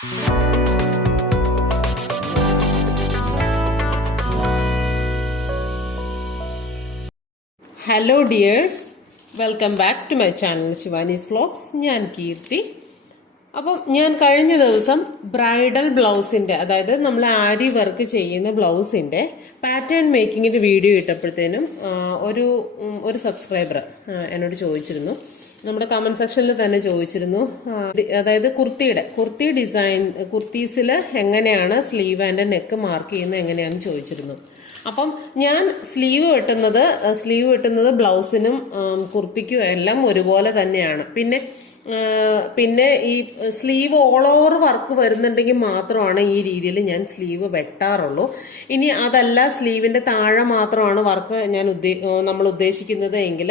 Hello dears, welcome back to my channel Shivani's vlogs. ഞാൻ കീർത്തി. അപ്പം ഞാൻ കഴിഞ്ഞ ദിവസം ബ്രൈഡൽ ബ്ലൗസിൻ്റെ, അതായത് നമ്മൾ ആരി വർക്ക് ചെയ്യുന്ന ബ്ലൗസിൻ്റെ പാറ്റേൺ മേക്കിങ്ങിൻ്റെ വീഡിയോ ഇട്ടപ്പോഴത്തേനും ഒരു സബ്സ്ക്രൈബർ എന്നോട് ചോദിച്ചിരുന്നു, നമ്മുടെ കമൻറ്റ് സെക്ഷനിൽ തന്നെ ചോദിച്ചിരുന്നു, അതായത് കുർത്തി ഡിസൈൻ, കുർത്തീസിൽ എങ്ങനെയാണ് സ്ലീവ് ആൻഡ് നെക്ക് മാർക്ക് ചെയ്യുന്നത് എങ്ങനെയാണെന്ന് ചോദിച്ചിരുന്നു. അപ്പം ഞാൻ സ്ലീവ് വെട്ടുന്നത് ബ്ലൗസിനും കുർത്തിക്കും എല്ലാം ഒരുപോലെ തന്നെയാണ്. പിന്നെ ഈ സ്ലീവ് ഓൾ ഓവർ വർക്ക് വരുന്നുണ്ടെങ്കിൽ മാത്രമാണ് ഈ രീതിയിൽ ഞാൻ സ്ലീവ് വെട്ടാറുള്ളൂ. ഇനി അതല്ല, സ്ലീവിന്റെ താഴെ മാത്രമാണ് വർക്ക് നമ്മൾ ഉദ്ദേശിക്കുന്നത് എങ്കിൽ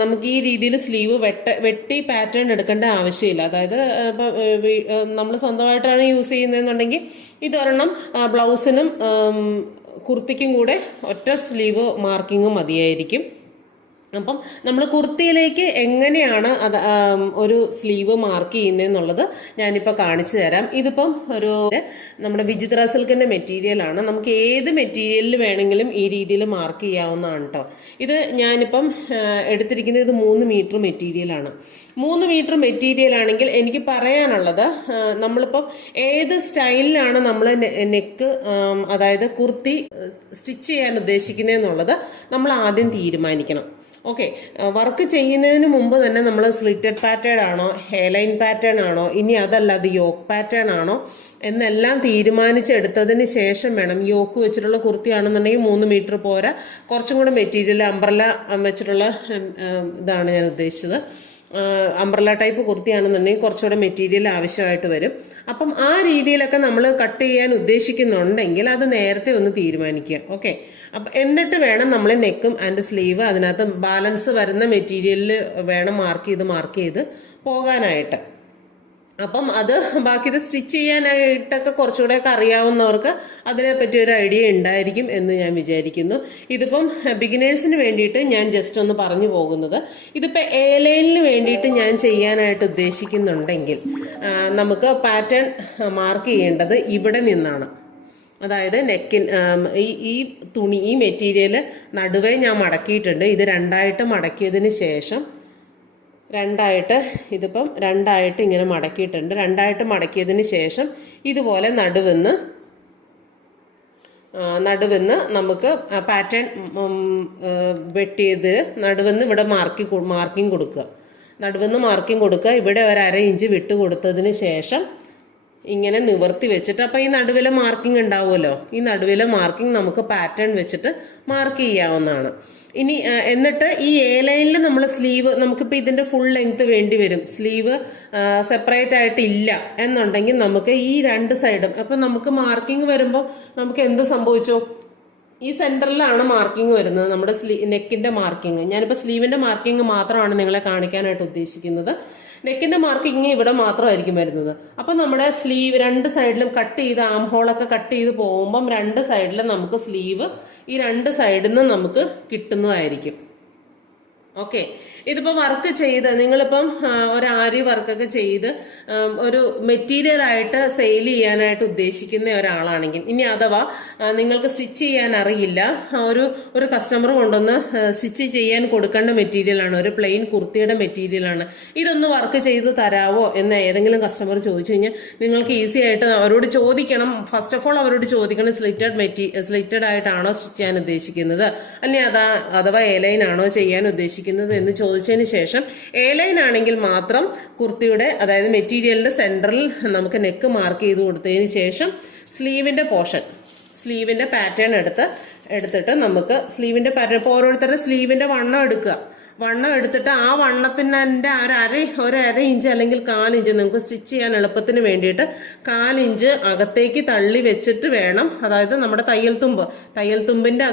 നമുക്ക് ഈ രീതിയിൽ സ്ലീവ് വെട്ടി പാറ്റേൺ എടുക്കേണ്ട ആവശ്യമില്ല. അതായത് നമ്മൾ സ്വന്തമായിട്ടാണ് യൂസ് ചെയ്യുന്നതെന്നുണ്ടെങ്കിൽ ഇതൊരെണ്ണം ബ്ലൗസിനും കുർത്തിക്കും കൂടെ ഒറ്റ സ്ലീവ് മാർക്കിങ് മതിയായിരിക്കും. അപ്പം നമ്മൾ കുർത്തിയിലേക്ക് എങ്ങനെയാണ് ഒരു സ്ലീവ് മാർക്ക് ചെയ്യുന്നതെന്നുള്ളത് ഞാനിപ്പോൾ കാണിച്ചു തരാം. ഇതിപ്പം നമ്മുടെ വിചിത്ര സിൽക്കിന്റെ മെറ്റീരിയലാണ്. നമുക്ക് ഏത് മെറ്റീരിയലിൽ വേണമെങ്കിലും ഈ രീതിയിൽ മാർക്ക് ചെയ്യാവുന്നതാണ് കേട്ടോ. ഇത് ഞാനിപ്പം എടുത്തിരിക്കുന്നത് 3 മീറ്റർ മെറ്റീരിയലാണ്. 3 മീറ്റർ മെറ്റീരിയൽ ആണെങ്കിൽ എനിക്ക് പറയാനുള്ളത്, നമ്മളിപ്പം ഏത് സ്റ്റൈലിലാണ് നമ്മൾ നെക്ക്, അതായത് കുർത്തി സ്റ്റിച്ച് ചെയ്യാൻ ഉദ്ദേശിക്കുന്നതെന്നുള്ളത് നമ്മൾ ആദ്യം തീരുമാനിക്കണം. ഓക്കെ, വർക്ക് ചെയ്യുന്നതിന് മുമ്പ് തന്നെ നമ്മൾ സ്ലിറ്റഡ് പാറ്റേൺ ആണോ, ഹെയർലൈൻ പാറ്റേൺ ആണോ, ഇനി അതല്ല അത് യോക്ക് പാറ്റേൺ ആണോ എന്നെല്ലാം തീരുമാനിച്ചെടുത്തതിന് ശേഷം വേണം. യോക്ക് വെച്ചിട്ടുള്ള കുർത്തിയാണെന്നുണ്ടെങ്കിൽ 3 മീറ്റർ പോരാ, കുറച്ചും കൂടെ മെറ്റീരിയൽ അംബ്രല്ല വെച്ചിട്ടുള്ള ഇതാണ് ഞാൻ ഉദ്ദേശിച്ചത്. അംബ്രല്ല ടൈപ്പ് കുർത്തിയാണെന്നുണ്ടെങ്കിൽ കുറച്ചുകൂടെ മെറ്റീരിയൽ ആവശ്യമായിട്ട് വരും. അപ്പം ആ രീതിയിലൊക്കെ നമ്മൾ കട്ട് ചെയ്യാൻ ഉദ്ദേശിക്കുന്നുണ്ടെങ്കിൽ അത് നേരത്തെ ഒന്ന് തീരുമാനിക്കുക. ഓക്കെ, അപ്പം എന്നിട്ട് വേണം നമ്മൾ നെക്കും ആൻഡ് സ്ലീവ് അതിനകത്ത് ബാലൻസ് വരുന്ന മെറ്റീരിയലിൽ വേണം മാർക്ക് ചെയ്ത് പോകാനായിട്ട്. അപ്പം ബാക്കി ഇത് സ്റ്റിച്ച് ചെയ്യാനായിട്ടൊക്കെ കുറച്ചുകൂടെയൊക്കെ അറിയാവുന്നവർക്ക് അതിനെപ്പറ്റി ഒരു ഐഡിയ ഉണ്ടായിരിക്കും എന്ന് ഞാൻ വിചാരിക്കുന്നു. ഇതിപ്പം ബിഗിനേഴ്സിന് വേണ്ടിയിട്ട് ഞാൻ ജസ്റ്റ് ഒന്ന് പറഞ്ഞു പോകുന്നത്. ഇതിപ്പോൾ എ ലൈനിന് വേണ്ടിയിട്ട് ഞാൻ ചെയ്യാനായിട്ട് ഉദ്ദേശിക്കുന്നുണ്ടെങ്കിൽ നമുക്ക് പാറ്റേൺ മാർക്ക് ചെയ്യേണ്ടത് ഇവിടെ നിന്നാണ്. അതായത് ഈ തുണി, ഈ മെറ്റീരിയൽ നടുവേ ഞാൻ മടക്കിയിട്ടുണ്ട്. ഇത് രണ്ടായിട്ട് മടക്കിയതിന് ശേഷം ഇതിപ്പം രണ്ടായിട്ട് ഇങ്ങനെ മടക്കിയിട്ടുണ്ട്. രണ്ടായിട്ട് മടക്കിയതിന് ശേഷം ഇതുപോലെ നടുവെന്ന് നമുക്ക് പാറ്റേൺ വെട്ടിയത് നടുവെന്ന് ഇവിടെ മാർക്കിംഗ് കൊടുക്കുക. ഇവിടെ ഒരു 1/2 ഇഞ്ച് വിട്ട് കൊടുത്തതിന് ശേഷം ഇങ്ങനെ നിവർത്തി വെച്ചിട്ട്, അപ്പം ഈ നടുവിലെ മാർക്കിംഗ് ഉണ്ടാവുമല്ലോ, ഈ നടുവിലെ മാർക്കിംഗ് നമുക്ക് പാറ്റേൺ വെച്ചിട്ട് മാർക്ക് ചെയ്യാവുന്നതാണ്. എന്നിട്ട് ഈ എ ലൈനിൽ നമ്മൾ സ്ലീവ്, നമുക്കിപ്പോൾ ഇതിന്റെ ഫുൾ ലെങ്ത് വേണ്ടി വരും, സ്ലീവ് സെപ്പറേറ്റ് ആയിട്ട് ഇല്ല എന്നുണ്ടെങ്കിൽ നമുക്ക് ഈ 2 സൈഡും, അപ്പം നമുക്ക് മാർക്കിംഗ് വരുമ്പോൾ നമുക്ക് എന്ത് സംഭവിച്ചു, ഈ സെന്ററിലാണ് മാർക്കിംഗ് വരുന്നത്, നമ്മുടെ നെക്കിന്റെ മാർക്കിംഗ്. ഞാനിപ്പോൾ സ്ലീവിന്റെ മാർക്കിംഗ് മാത്രമാണ് നിങ്ങളെ കാണിക്കാനായിട്ട് ഉദ്ദേശിക്കുന്നത്. നെക്കിന്റെ മാർക്കിംഗ് ഇവിടെ മാത്രമായിരിക്കും വരുന്നത്. അപ്പൊ നമ്മുടെ സ്ലീവ് 2 സൈഡിലും കട്ട് ചെയ്ത്, ആം ഹോളൊക്കെ കട്ട് ചെയ്ത് പോകുമ്പം 2 സൈഡിലും നമുക്ക് സ്ലീവ് ഈ 2 സൈഡിൽ നിന്ന് നമുക്ക് കിട്ടുന്നതായിരിക്കും. ഓക്കെ, ഇതിപ്പോ വർക്ക് ചെയ്ത് നിങ്ങളിപ്പം ഒരു ആരി വർക്കൊക്കെ ചെയ്ത് ഒരു മെറ്റീരിയൽ ആയിട്ട് സെയിൽ ചെയ്യാനായിട്ട് ഉദ്ദേശിക്കുന്ന ഒരാളാണെങ്കിൽ, ഇനി അഥവാ നിങ്ങൾക്ക് സ്റ്റിച്ച് ചെയ്യാൻ അറിയില്ല, ഒരു കസ്റ്റമർ കൊണ്ടൊന്ന് സ്റ്റിച്ച് ചെയ്യാൻ കൊടുക്കേണ്ട മെറ്റീരിയലാണ്, ഒരു പ്ലെയിൻ കുർത്തിയുടെ മെറ്റീരിയലാണ്, ഇതൊന്ന് വർക്ക് ചെയ്ത് തരാവോ എന്ന് ഏതെങ്കിലും കസ്റ്റമർ ചോദിച്ചു കഴിഞ്ഞാൽ നിങ്ങൾക്ക് ഈസി ആയിട്ട് അവരോട് ചോദിക്കണം. ഫസ്റ്റ് ഓഫ് ഓൾ അവരോട് ചോദിക്കണം, സ്ലിറ്റഡ് ആയിട്ടാണോ സ്റ്റിച്ച് ചെയ്യാൻ ഉദ്ദേശിക്കുന്നത്, അല്ലെങ്കിൽ അഥവാ എ ലൈൻ ആണോ ചെയ്യാൻ ഉദ്ദേശിക്കുന്നത് എന്ന് ചോദിച്ചതിന് ശേഷം എ ലൈൻ ആണെങ്കിൽ മാത്രം കുർത്തിയുടെ, അതായത് മെറ്റീരിയലിന്റെ സെന്ററിൽ നമുക്ക് നെക്ക് മാർക്ക് ചെയ്ത് കൊടുത്തതിന് ശേഷം സ്ലീവിന്റെ പാറ്റേൺ എടുത്തിട്ട് നമുക്ക് സ്ലീവിന്റെ പാറ്റേൺ, ഇപ്പോൾ ഓരോരുത്തരുടെ സ്ലീവിന്റെ വണ്ണം എടുത്തിട്ട് ആ വണ്ണത്തിൻ്റെ ഒരു അര ഇഞ്ച് അല്ലെങ്കിൽ 1/4 ഇഞ്ച് നമുക്ക് സ്റ്റിച്ച് ചെയ്യാൻ എളുപ്പത്തിന് വേണ്ടിയിട്ട് 1/4 ഇഞ്ച് അകത്തേക്ക് തള്ളി വെച്ചിട്ട് വേണം, അതായത് നമ്മുടെ തയ്യൽ തുമ്പിന്റെ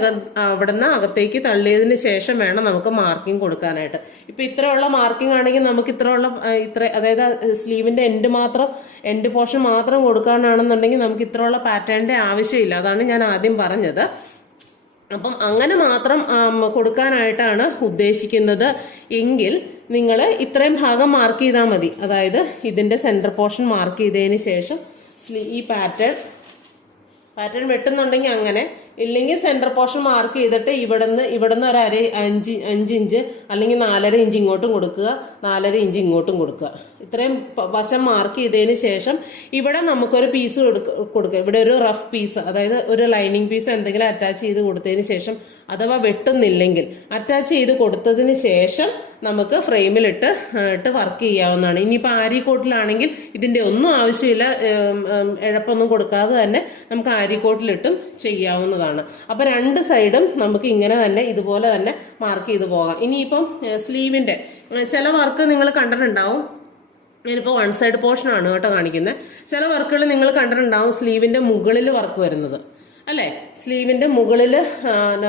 അവിടുന്ന് അകത്തേക്ക് തള്ളിയതിന് ശേഷം വേണം നമുക്ക് മാർക്കിംഗ് കൊടുക്കാനായിട്ട്. ഇപ്പൊ ഇത്രയുള്ള മാർക്കിംഗ് ആണെങ്കിൽ നമുക്ക് അതായത് സ്ലീവിന്റെ എൻഡ് പോർഷൻ മാത്രം കൊടുക്കാനാണെന്നുണ്ടെങ്കിൽ നമുക്ക് ഇത്രയുള്ള പാറ്റേണിന്റെ ആവശ്യമില്ല. അതാണ് ഞാൻ ആദ്യം പറഞ്ഞത്. അപ്പം അങ്ങനെ മാത്രം കൊടുക്കാനായിട്ടാണ് ഉദ്ദേശിക്കുന്നത് എങ്കിൽ നിങ്ങൾ ഇത്രയും ഭാഗം മാർക്ക് ചെയ്താൽ മതി. അതായത് ഇതിന്റെ സെന്റർ പോർഷൻ മാർക്ക് ചെയ്തതിന് ശേഷം ഈ പാറ്റേൺ വെട്ടുന്നുണ്ടെങ്കിൽ അങ്ങനെ, ഇല്ലെങ്കിൽ സെന്റർ പോർഷൻ മാർക്ക് ചെയ്തിട്ട് ഇവിടുന്ന് ഒരു 5 ഇഞ്ച് അല്ലെങ്കിൽ 4.5 ഇഞ്ച് ഇങ്ങോട്ടും കൊടുക്കുക, 4.5 ഇഞ്ച് ഇങ്ങോട്ടും കൊടുക്കുക. ഇത്രയും വശം മാർക്ക് ചെയ്തതിന് ശേഷം ഇവിടെ നമുക്കൊരു പീസ് കൊടുക്കുക. ഇവിടെ ഒരു റഫ് പീസ്, അതായത് ഒരു ലൈനിങ് പീസ് എന്തെങ്കിലും അറ്റാച്ച് ചെയ്ത് കൊടുത്തതിന് ശേഷം, അഥവാ വെട്ടുന്നില്ലെങ്കിൽ അറ്റാച്ച് ചെയ്ത് കൊടുത്തതിന് ശേഷം നമുക്ക് ഫ്രെയിമിലിട്ട് വർക്ക് ചെയ്യാവുന്നതാണ്. ഇനിയിപ്പോൾ ആരിക്കോട്ടിലാണെങ്കിൽ ഇതിന്റെ ഒന്നും ആവശ്യമില്ല, ഇഴപ്പൊന്നും കൊടുക്കാതെ തന്നെ നമുക്ക് ആരിക്കോട്ടിലിട്ടും ചെയ്യാവുന്നതാണ്. അപ്പൊ രണ്ട് സൈഡും നമുക്ക് ഇങ്ങനെ തന്നെ ഇതുപോലെ തന്നെ മാർക്ക് ചെയ്ത് പോകാം. ഇനിയിപ്പം സ്ലീവിന്റെ ചില വർക്ക് നിങ്ങൾ കണ്ടിട്ടുണ്ടാവും. ഞാനിപ്പോൾ വൺ സൈഡ് പോർഷൻ ആണ് കേട്ടോ കാണിക്കുന്നത്. ചില വർക്കുകൾ നിങ്ങൾ കണ്ടിട്ടുണ്ടാവും സ്ലീവിന്റെ മുകളിൽ വർക്ക് വരുന്നത്, അല്ലെ? സ്ലീവിന്റെ മുകളിൽ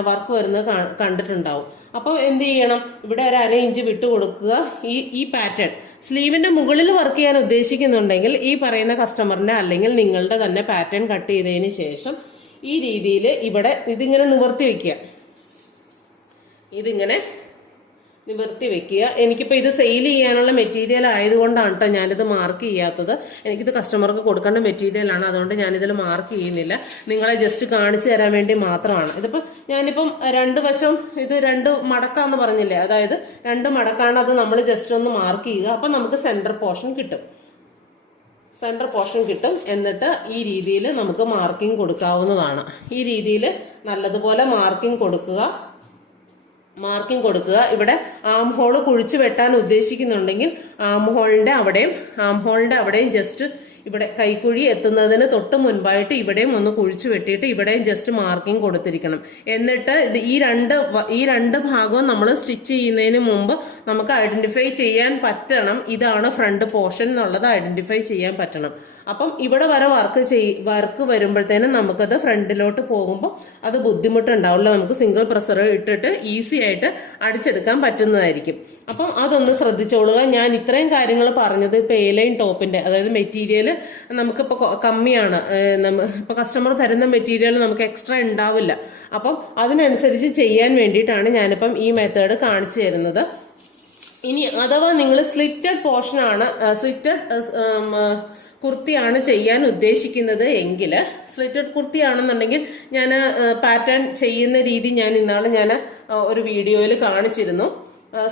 വർക്ക് വരുന്നത് കണ്ടിട്ടുണ്ടാവും. അപ്പം എന്ത് ചെയ്യണം? ഇവിടെ ഒരു 1/2 ഇഞ്ച് വിട്ട് കൊടുക്കുക. ഈ പാറ്റേൺ സ്ലീവിന്റെ മുകളിൽ വർക്ക് ചെയ്യാൻ ഉദ്ദേശിക്കുന്നുണ്ടെങ്കിൽ ഈ പറയുന്ന കസ്റ്റമറിന്റെ അല്ലെങ്കിൽ നിങ്ങളുടെ തന്നെ പാറ്റേൺ കട്ട് ചെയ്തതിന് ശേഷം ഈ രീതിയിൽ ഇവിടെ ഇതിങ്ങനെ നിവർത്തി വെക്കുക. ഇതിങ്ങനെ നിവർത്തി വെക്കുക. എനിക്കിപ്പോൾ ഇത് സെയിൽ ചെയ്യാനുള്ള മെറ്റീരിയൽ ആയതുകൊണ്ടാണ് കേട്ടോ ഞാനിത് മാർക്ക് ചെയ്യാത്തത്. എനിക്കിത് കസ്റ്റമർക്ക് കൊടുക്കേണ്ട മെറ്റീരിയലാണ്, അതുകൊണ്ട് ഞാനിതിൽ മാർക്ക് ചെയ്യുന്നില്ല. നിങ്ങളെ ജസ്റ്റ് കാണിച്ചു തരാൻ വേണ്ടി മാത്രമാണ്. ഞാനിപ്പം 2 വശം ഇത് 2 മടക്കാന്ന് പറഞ്ഞില്ലേ, അതായത് 2 മടക്കാണ്. അത് നമ്മൾ ജസ്റ്റ് ഒന്ന് മാർക്ക് ചെയ്യുക. അപ്പം നമുക്ക് സെന്റർ പോർഷൻ കിട്ടും. എന്നിട്ട് ഈ രീതിയിൽ നമുക്ക് മാർക്കിംഗ് കൊടുക്കാവുന്നതാണ്. ഈ രീതിയിൽ നല്ലതുപോലെ മാർക്കിംഗ് കൊടുക്കുക. ഇവിടെ ആം ഹോള് കുഴിച്ചു വെട്ടാൻ ഉദ്ദേശിക്കുന്നുണ്ടെങ്കിൽ ആം ഹോളിന്റെ അവിടെയും ജസ്റ്റ് ഇവിടെ കൈക്കുഴി എത്തുന്നതിന് തൊട്ട് മുൻപായിട്ട് ഇവിടെയും ഒന്ന് കുഴിച്ചു വെട്ടിയിട്ട് ഇവിടെയും ജസ്റ്റ് മാർക്കിംഗ് കൊടുത്തിരിക്കണം. എന്നിട്ട് ഈ രണ്ട് ഭാഗവും നമ്മൾ സ്റ്റിച്ച് ചെയ്യുന്നതിന് മുമ്പ് നമുക്ക് ഐഡന്റിഫൈ ചെയ്യാൻ പറ്റണം, ഇതാണ് ഫ്രണ്ട് പോർഷൻ എന്നുള്ളത് ഐഡന്റിഫൈ ചെയ്യാൻ പറ്റണം. അപ്പം ഇവിടെ വരെ വർക്ക് വരുമ്പോഴത്തേനും നമുക്കത് ഫ്രണ്ടിലോട്ട് പോകുമ്പോൾ അത് ബുദ്ധിമുട്ടുണ്ടാവില്ല. നമുക്ക് സിംഗിൾ പ്രസർ ഇട്ടിട്ട് ഈസി ആയിട്ട് അടിച്ചെടുക്കാൻ പറ്റുന്നതായിരിക്കും. അപ്പം അതൊന്ന് ശ്രദ്ധിച്ചോളുക. ഞാൻ ഇത്രയും കാര്യങ്ങൾ പറഞ്ഞത് ഇപ്പൊ എലൈൻ ടോപ്പിന്റെ, അതായത് മെറ്റീരിയൽ നമുക്കിപ്പോൾ കമ്മിയാണ്, ഇപ്പൊ കസ്റ്റമർ തരുന്ന മെറ്റീരിയൽ നമുക്ക് എക്സ്ട്രാ ഉണ്ടാവില്ല. അപ്പം അതിനനുസരിച്ച് ചെയ്യാൻ വേണ്ടിയിട്ടാണ് ഞാനിപ്പം ഈ മെത്തേഡ് കാണിച്ചു തരുന്നത്. ഇനി അഥവാ നിങ്ങൾ സ്ലിറ്റഡ് കുർത്തിയാണ് ചെയ്യാൻ ഉദ്ദേശിക്കുന്നത് എങ്കിൽ, സ്ലിറ്റഡ് കുർത്തി ആണെന്നുണ്ടെങ്കിൽ ഞാൻ പാറ്റേൺ ചെയ്യുന്ന രീതി ഞാൻ ഒരു വീഡിയോയിൽ കാണിച്ചിരുന്നു.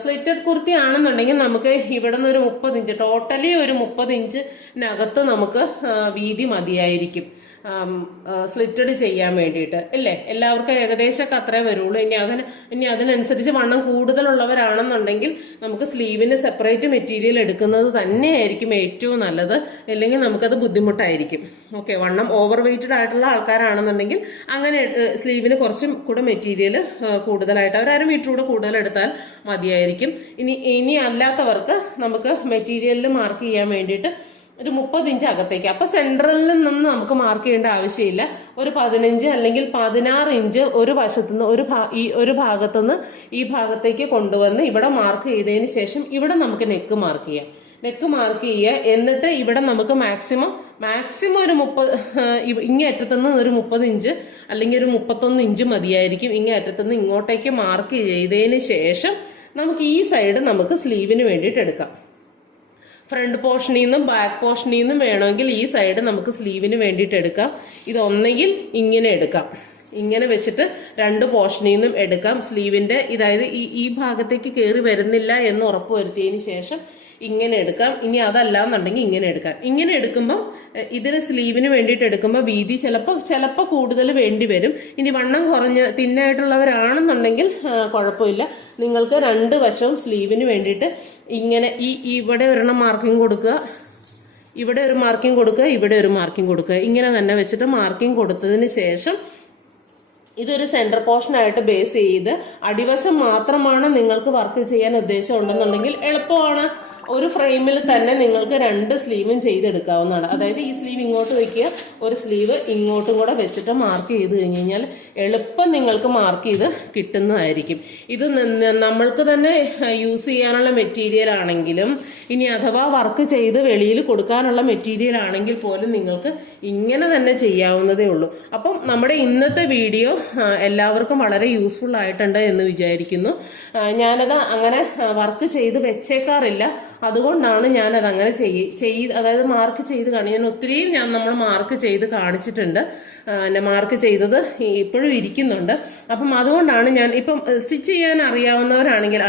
സ്ലിറ്റഡ് കുർത്തി ആണെന്നുണ്ടെങ്കിൽ നമുക്ക് ഇവിടെ നിന്ന് ഒരു 30 ഇഞ്ച്, ടോട്ടലി ഒരു 30 ഇഞ്ചിനകത്ത് നമുക്ക് വീതി മതിയായിരിക്കും സ്ലിറ്റഡ് ചെയ്യാൻ വേണ്ടിയിട്ട്, അല്ലേ? എല്ലാവർക്കും ഏകദേശമൊക്കെ അത്രേ വരുള്ളൂ. ഇനി അതിനനുസരിച്ച് വണ്ണം കൂടുതലുള്ളവരാണെന്നുണ്ടെങ്കിൽ നമുക്ക് സ്ലീവിന് സെപ്പറേറ്റ് മെറ്റീരിയൽ എടുക്കുന്നത് തന്നെയായിരിക്കും ഏറ്റവും നല്ലത്. അല്ലെങ്കിൽ നമുക്കത് ബുദ്ധിമുട്ടായിരിക്കും. ഓക്കെ, വണ്ണം ഓവർ വെയ്റ്റഡ് ആയിട്ടുള്ള ആൾക്കാരാണെന്നുണ്ടെങ്കിൽ അങ്ങനെ സ്ലീവിന് കുറച്ചും കൂടെ മെറ്റീരിയൽ കൂടുതലായിട്ട് ഒരു 1/2 മീറ്റർ കൂടെ കൂടുതൽ എടുത്താൽ മതിയായിരിക്കും. ഇനി അല്ലാത്തവർക്ക് നമുക്ക് മെറ്റീരിയലിൽ മാർക്ക് ചെയ്യാൻ വേണ്ടിയിട്ട് ഒരു 30 ഇഞ്ച് അകത്തേക്ക്, അപ്പൊ സെൻട്രലിൽ നിന്ന് നമുക്ക് മാർക്ക് ചെയ്യേണ്ട ആവശ്യമില്ല. ഒരു 15 അല്ലെങ്കിൽ 16 ഇഞ്ച് ഒരു വശത്തുനിന്ന് ഒരു ഭാഗത്തുനിന്ന് ഈ ഭാഗത്തേക്ക് കൊണ്ടുവന്ന് ഇവിടെ മാർക്ക് ചെയ്തതിന് ശേഷം ഇവിടെ നമുക്ക് നെക്ക് മാർക്ക് ചെയ്യാം. എന്നിട്ട് ഇവിടെ നമുക്ക് മാക്സിമം ഒരു 30, ഇങ്ങേ അറ്റത്തുനിന്ന് ഒരു 30 ഇഞ്ച് അല്ലെങ്കിൽ ഒരു 31 ഇഞ്ച് മതിയായിരിക്കും. ഇങ്ങേ അറ്റത്തുനിന്ന് ഇങ്ങോട്ടേക്ക് മാർക്ക് ചെയ്തതിന് ശേഷം നമുക്ക് ഈ സൈഡ് നമുക്ക് സ്ലീവിന് വേണ്ടിയിട്ട് എടുക്കാം. ഫ്രണ്ട് പോർഷനിൽ നിന്നും ബാക്ക് പോർഷനിൽ നിന്നും വേണമെങ്കിൽ ഈ സൈഡ് നമുക്ക് സ്ലീവിന് വേണ്ടിയിട്ട് എടുക്കാം. ഇതൊന്നെങ്കിൽ ഇങ്ങനെ എടുക്കാം, ഇങ്ങനെ വെച്ചിട്ട് 2 പോർഷനിൽ നിന്നും എടുക്കാം. സ്ലീവിന്റെ അതായത് ഈ ഭാഗത്തേക്ക് കയറി വരുന്നില്ല എന്ന് ഉറപ്പ് വരുത്തിയതിന് ശേഷം ഇങ്ങനെ എടുക്കാം. ഇനി അതല്ല എന്നുണ്ടെങ്കിൽ ഇങ്ങനെ എടുക്കാം. ഇങ്ങനെ എടുക്കുമ്പോൾ ഇതിന് സ്ലീവിന് വേണ്ടിയിട്ട് എടുക്കുമ്പോൾ വീതി ചിലപ്പോൾ കൂടുതൽ വേണ്ടി വരും. ഇനി വണ്ണം കുറഞ്ഞ് തിന്നായിട്ടുള്ളവരാണെന്നുണ്ടെങ്കിൽ കുഴപ്പമില്ല. നിങ്ങൾക്ക് 2 വശവും സ്ലീവിന് വേണ്ടിയിട്ട് ഇങ്ങനെ ഇവിടെ ഒരെണ്ണം മാർക്കിംഗ് കൊടുക്കുക, ഇവിടെ ഒരു മാർക്കിംഗ് കൊടുക്കുക, ഇവിടെ ഒരു മാർക്കിംഗ് കൊടുക്കുക. ഇങ്ങനെ തന്നെ വെച്ചിട്ട് മാർക്കിംഗ് കൊടുത്തതിന് ശേഷം ഇതൊരു സെന്റർ പോർഷൻ ആയിട്ട് ബേസ് ചെയ്ത് അടിവശം മാത്രമാണ് നിങ്ങൾക്ക് വർക്ക് ചെയ്യാൻ ഉദ്ദേശം ഉണ്ടെന്നുണ്ടെങ്കിൽ എളുപ്പമാണ്. ഒരു ഫ്രെയിമിൽ തന്നെ നിങ്ങൾക്ക് 2 സ്ലീവും ചെയ്തെടുക്കാവുന്നതാണ്. അതായത് ഈ സ്ലീവ് ഇങ്ങോട്ട് വെക്കുക, ഒരു സ്ലീവ് ഇങ്ങോട്ടും കൂടെ വെച്ചിട്ട് മാർക്ക് ചെയ്ത് കഴിഞ്ഞ് കഴിഞ്ഞാൽ എളുപ്പം നിങ്ങൾക്ക് മാർക്ക് ചെയ്ത് കിട്ടുന്നതായിരിക്കും. ഇത് നമ്മൾക്ക് തന്നെ യൂസ് ചെയ്യാനുള്ള മെറ്റീരിയൽ ആണെങ്കിലും ഇനി അഥവാ വർക്ക് ചെയ്ത് വെളിയിൽ കൊടുക്കാനുള്ള മെറ്റീരിയൽ ആണെങ്കിൽ പോലും നിങ്ങൾക്ക് ഇങ്ങനെ തന്നെ ചെയ്യാവുന്നതേ ഉള്ളൂ. അപ്പം നമ്മുടെ ഇന്നത്തെ വീഡിയോ എല്ലാവർക്കും വളരെ യൂസ്ഫുൾ ആയിട്ടുണ്ട് എന്ന് വിചാരിക്കുന്നു. ഞാനത് അങ്ങനെ വർക്ക് ചെയ്ത് വെച്ചേക്കാറില്ല. അതുകൊണ്ടാണ് ഞാനത് അങ്ങനെ അതായത് മാർക്ക് ചെയ്ത് ഞാൻ ഒത്തിരിയും നമ്മൾ മാർക്ക് ചെയ്ത് കാണിച്ചിട്ടുണ്ട്. മാർക്ക് ചെയ്തത് ഇപ്പോഴും ഇരിക്കുന്നുണ്ട്. അപ്പം അതുകൊണ്ടാണ് ഞാൻ ഇപ്പം സ്റ്റിച്ച് ചെയ്യാൻ അറിയാവുന്നവരാണെങ്കിൽ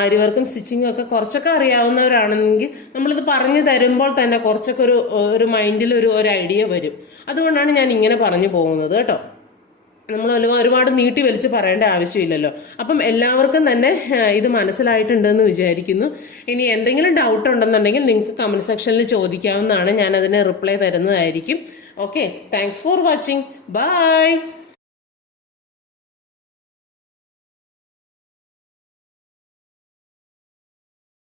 ആരിവർക്കും സ്റ്റിച്ചിങ്ങും ഒക്കെ കുറച്ചൊക്കെ അറിയാവുന്നവരാണെങ്കിൽ നമ്മളിത് പറഞ്ഞു തരുമ്പോൾ തന്നെ കുറച്ചൊക്കെ ഒരു മൈൻഡിൽ ഒരു ഐഡിയ വരും. അതുകൊണ്ടാണ് ഞാൻ ഇങ്ങനെ പറഞ്ഞു പോകുന്നത് കേട്ടോ. നമ്മൾ ഒരുപാട് നീട്ടി വലിച്ച് പറയേണ്ട ആവശ്യമില്ലല്ലോ. അപ്പം എല്ലാവർക്കും തന്നെ ഇത് മനസ്സിലായിട്ടുണ്ടെന്ന് വിചാരിക്കുന്നു. ഇനി എന്തെങ്കിലും ഡൗട്ട് ഉണ്ടെന്നുണ്ടെങ്കിൽ നിങ്ങൾക്ക് കമന്റ് സെക്ഷനിൽ ചോദിക്കാവുന്നതാണ്. ഞാൻ അതിന് റിപ്ലൈ തരുന്നതായിരിക്കും. Okay, thanks for watching. By.